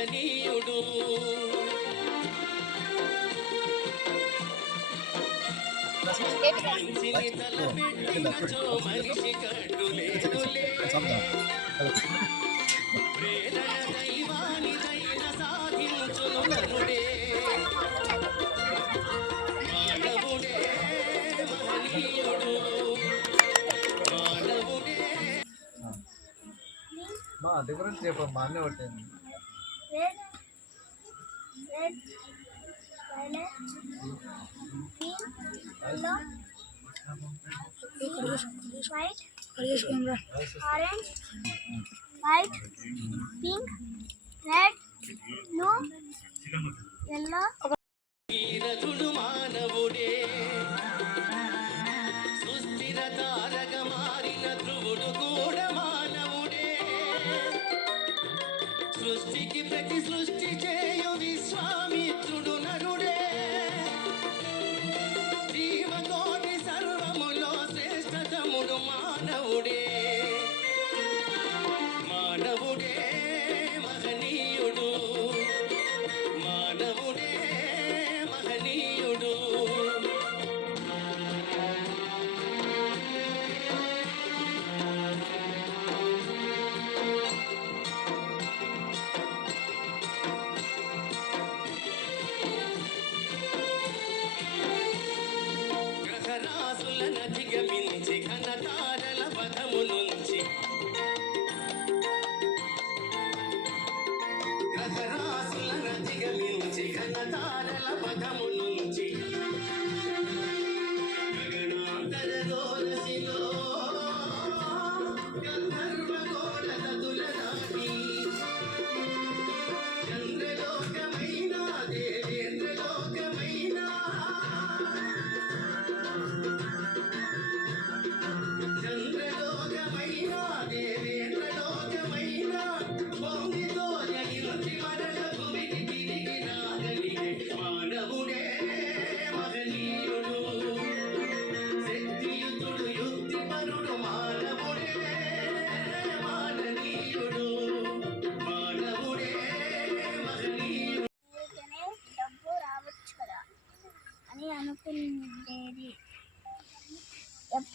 ఆదరణీయుడు. మంచిని తల మనిషి కట్టు దైవాని దైన సాధించును మానవుడే మహనీయుడు మానవుడే మా డిఫరెన్స్ చెప్పమ్మా అన్నీ ఒకటే. रेड रेड पहले green yellow white orange white pink red blue yellow கடவுளே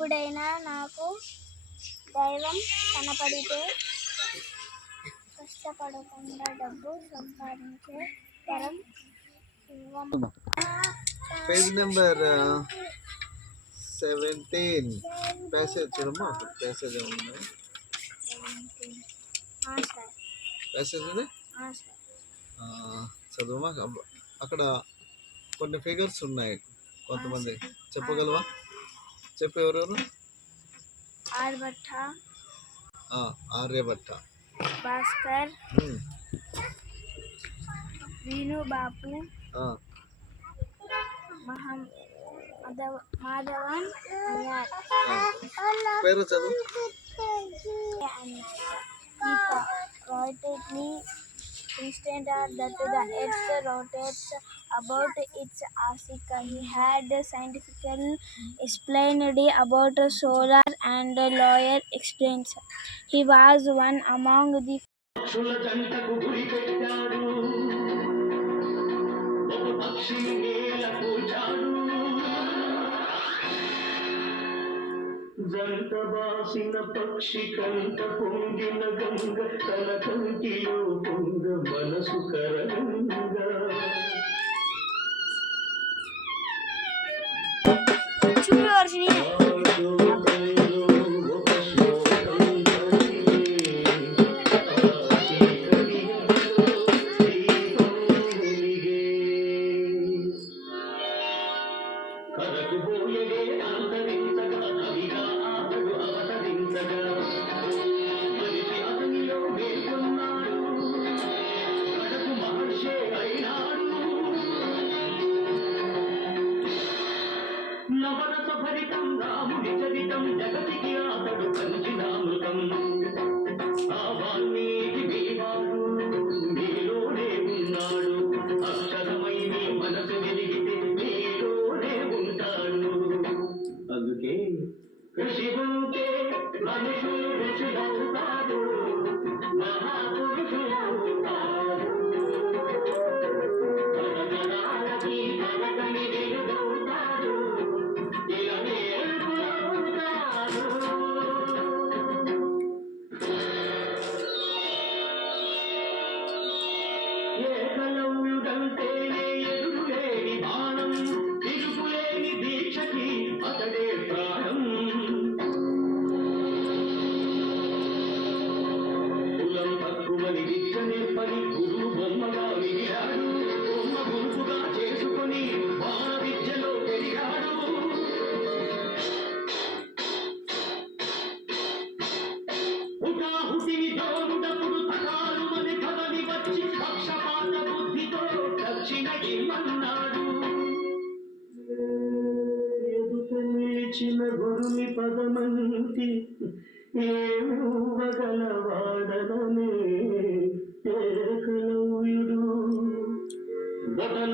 ఎప్పుడైనా నాకు దైవం కనపడితే కష్టపడకుండా డబ్బు సంపాదించే తరం పేజ్ నెంబర్ సెవెంటీన్ ప్యాసేజ్ చూడమ్మా ప్యాసేజ్ ఏమన్నా ప్యాసేజ్ చదువుమా? అబ్బ- అక్కడ కొన్ని ఫిగర్స్ ఉన్నాయి కొంతమంది. చెప్పగలవా? చెప్పు ఎవరెవరు ఆర్భట్ట ఆ, ఆర్యభట్ట భాస్కర్ ఉమ్, వేణుబాబు ఆ, మహం మాధవ మాధవన్ అయ్యార్ పేరు చదువు rotating instant are that the earth rotates about its axis. He had scientifically explained about solar and lunar explains. He was one among the పక్షుల జంటకు గురి పెట్టాడు ఒక పక్షి జంట బాసిన పక్షి కంట పొంగిన గంగ తన కంటిలో పొంగ మనసు కరంగా Let me పదమంతి ఏడనే ఏకలవ్యుడు బదల